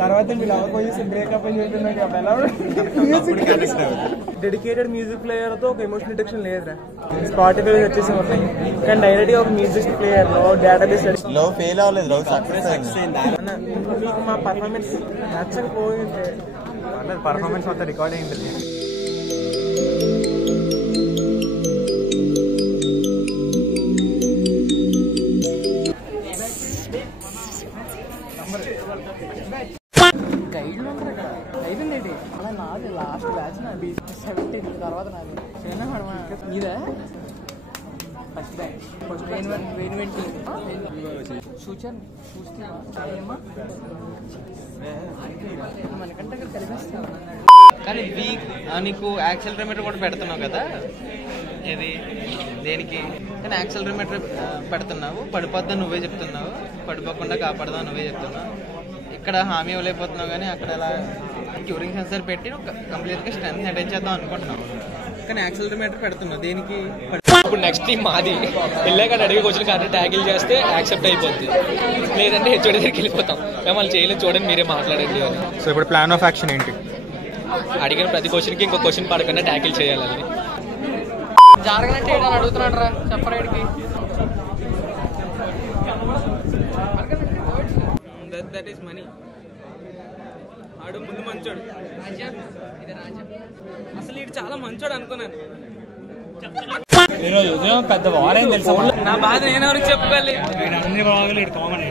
తర్వాత మీ లవ్ పోయి బ్రేకప్ అని చెప్తున్నాడు డెడికేటెడ్ మ్యూజిక్ ప్లేయర్ తో ఒక ఎమోషనల్ డిటెక్షన్ లేదురా. స్పాటిఫై వచ్చేసి ఉన్నాయి కానీ డైరెక్ట్ గా ఒక మ్యూజిక్ ప్లేయర్ లో డేటాబేస్ లవ్ ఫెయిల్ అవ్వలేదు, లవ్ సక్సెస్ అయింది. మీకు మా పర్ఫార్మెన్స్ నచ్చకపోయింది. పర్ఫార్మెన్స్ మొత్తం రికార్డ్ అయింది. గైడ్లు ఉంటారు ఇక్కడ. అయిపోయింది అలా నాది లాస్ట్ బ్యాచ్ నా బీ 17 తర్వాత నాది చైనా మీదా ఫస్ట్ బ్యాచ్ ఫస్ట్ వెయిన్వెంట్ సూచన్ చూస్తేమా మనకంటే ఇక్కడ కలిపిస్తాం. కానీ నీకు యాక్సిలరోమీటర్ కూడా పెడుతున్నావు కదా, ఇది దేనికి? కానీ యాక్సిలరోమీటర్ పెడుతున్నావు, పడిపోద్దా నువ్వే చెప్తున్నావు, పడిపోకుండా కాపాడదా నువ్వే చెప్తున్నావు. ఇక్కడ హామీ ఇవ్వలేకపోతున్నావు కానీ అక్కడ ఎలా క్యూరింగ్ సెన్సర్ పెట్టి కంప్లీట్గా స్ట్రెంత్ అటెండ్ చేద్దాం అనుకుంటున్నావు. కానీ యాక్సిలరోమీటర్ పెడుతున్నావు దేనికి? ఇప్పుడు నెక్స్ట్ టీం మాది. వెళ్ళాక అడిగే క్వశ్చన్ కరెక్ట్ ట్యాకిల్ చేస్తే యాక్సెప్ట్ అయిపోద్ది, లేదంటే హెచ్ఓడి దగ్గరికి వెళ్ళిపోతాం. మిమ్మల్ని చేయలేదు చూడండి, మీరే మాట్లాడండి అని. సో ఇప్పుడు ప్లాన్ ఆఫ్ యాక్షన్ ఏంటి? అడిగిన ప్రతి క్వశ్చన్కి ఇంకో క్వశ్చన్ పడకుండా ట్యాకిల్ చేయాలని. జరగనంటే ఏదైనా అడుగుతున్నాడు రా చెప్పరాడికి. That is money. ఆడు ముందు మంచోడు, అసలు వీడు చాలా మంచోడు అనుకున్నాను. ఈరోజు ఉదయం పెద్ద వారైంది తెలుసా? నా బాధ నేనెవరికి చెప్పుకోవాలి? అన్ని బాగా కామన్.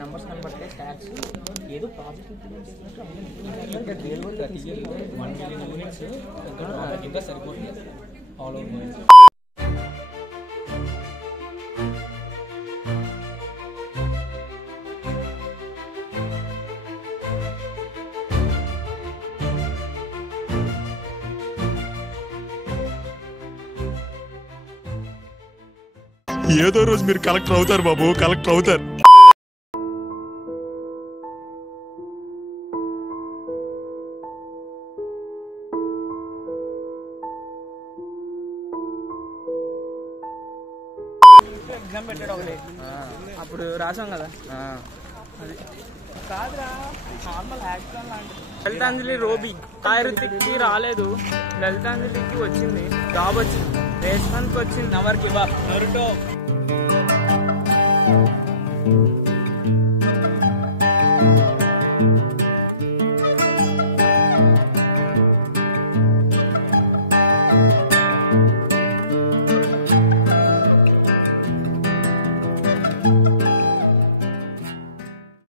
నంబర్స్ కనబడితే ట్యాక్స్ ఏదో ప్రాజెక్ట్ ఇంప్లిమెంట్ చేసినట్టు ఇంకా సరిపోతుంది ఆల్ ఓవర్. ఏదో రోజు మీరు కలెక్టర్ అవుతారు బాబు, కలెక్టర్ అవుతారు. ఎగ్జామ్ పెట్టాడు ఒకటి, అప్పుడు రాసాం కదా. అది కాదురా నార్మల్ యాక్షన్ లాంటిది. లలితాంజలి రోబీ ఋతిక్కి రాలేదు, లలితాంజలికి వచ్చింది, జాబ్ వచ్చింది, రేష్మంత్కి వచ్చింది, నవర్కి నరుటో